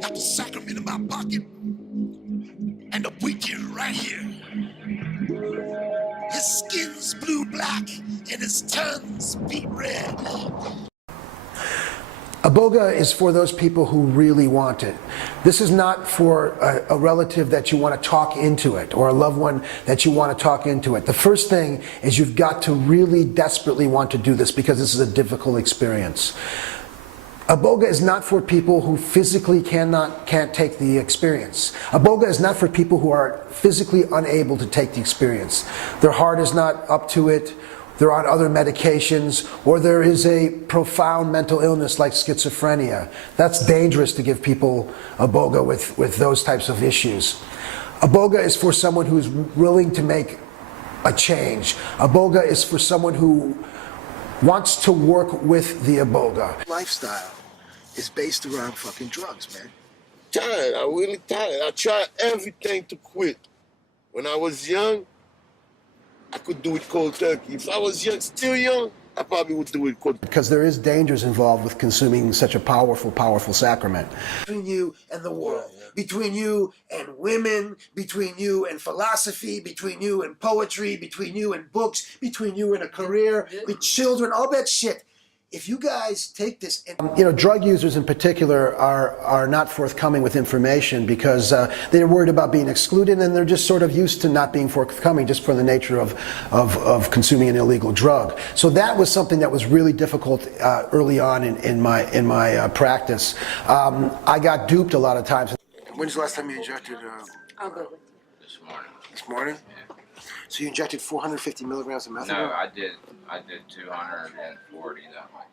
Got the sacrament in my pocket and the weekend right here. His skin's blue-black and his tongue's beet red. Iboga is for those people who really want it. This is not for a relative that you want to talk into it, or a loved one that you want to talk into it. The first thing is you've got to really desperately want to do this, because this is a difficult experience. Iboga is not for people who physically can't take the experience. Iboga is not for people who are physically unable to take the experience. Their heart is not up to it, they're on other medications, or there is a profound mental illness like schizophrenia. That's dangerous to give people Iboga with those types of issues. Iboga is for someone who's willing to make a change. Iboga is for someone who wants to work with the Iboga. Lifestyle is based around fucking drugs, man. Tired, I'm really tired. I tried everything to quit. When I was young, I could do it cold turkey. If I was young, still young, I probably would do it cold turkey. Because there is dangers involved with consuming such a powerful sacrament. Between you and the world, between you and women, between you and philosophy, between you and poetry, between you and books, between you and a career, with children, all that shit. If you guys take this, and drug users in particular are not forthcoming with information because they're worried about being excluded, and they're just sort of used to not being forthcoming just for the nature of consuming an illegal drug. So that was something that was really difficult early on in my practice. I got duped a lot of times. When's the last time you injected? I'll go with you. This morning. This morning? Yeah. So you injected 450 milligrams of methadone? No, I did 240 that way,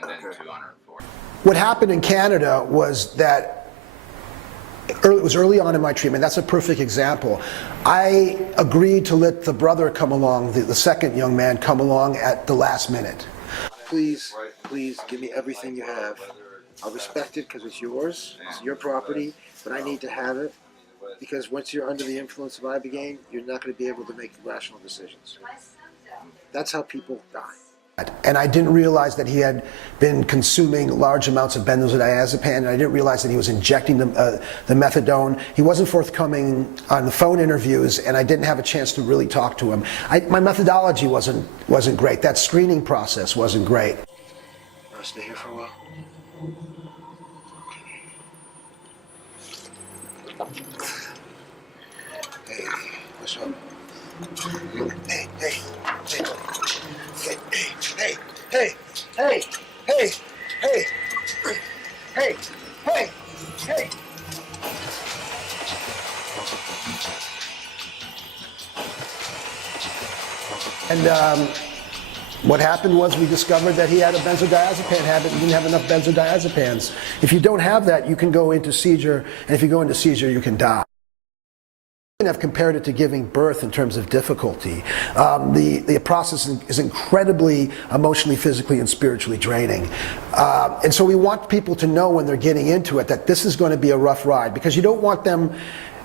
and then 240. What happened in Canada was that it was early on in my treatment. That's a perfect example. I agreed to let the brother come along, the second young man come along at the last minute. Please give me everything you have. I'll respect it because it's yours, it's your property, but I need to have it. Because once you're under the influence of Ibogaine, you're not going to be able to make rational decisions. That's how people die. And I didn't realize that he had been consuming large amounts of benzodiazepine, and I didn't realize that he was injecting the methadone. He wasn't forthcoming on the phone interviews, and I didn't have a chance to really talk to him. My methodology wasn't great. That screening process wasn't great. Want to stay here for a while? Hey, what's up? Hey, hey, hey, hey, hey, hey, hey, hey, hey, hey, hey, hey. And what happened was we discovered that he had a benzodiazepine habit and didn't have enough benzodiazepines. If you don't have that, you can go into seizure, and if you go into seizure, you can die. I've compared it to giving birth in terms of difficulty. The process is incredibly emotionally, physically, and spiritually draining. And so we want people to know when they're getting into it that this is going to be a rough ride, because you don't want them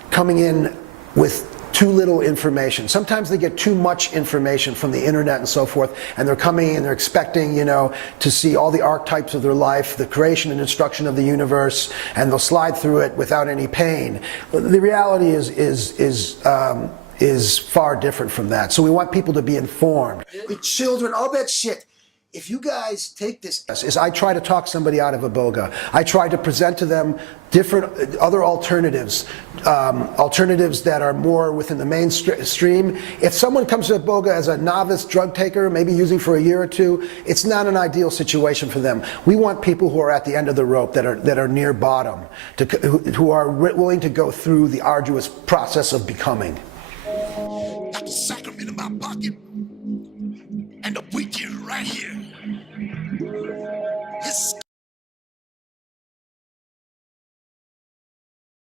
coming in with too little information. Sometimes they get too much information from the internet and so forth, and they're coming and they're expecting, to see all the archetypes of their life, the creation and destruction of the universe, and they'll slide through it without any pain. The reality is far different from that. So we want people to be informed. With children, all that shit. If you guys take this, I try to talk somebody out of Iboga. I try to present to them different other alternatives, alternatives that are more within the mainstream. If someone comes to Iboga as a novice drug taker, maybe using for a year or two, it's not an ideal situation for them. We want people who are at the end of the rope, that are near bottom, who are willing to go through the arduous process of becoming. Got the sacrament in my pocket.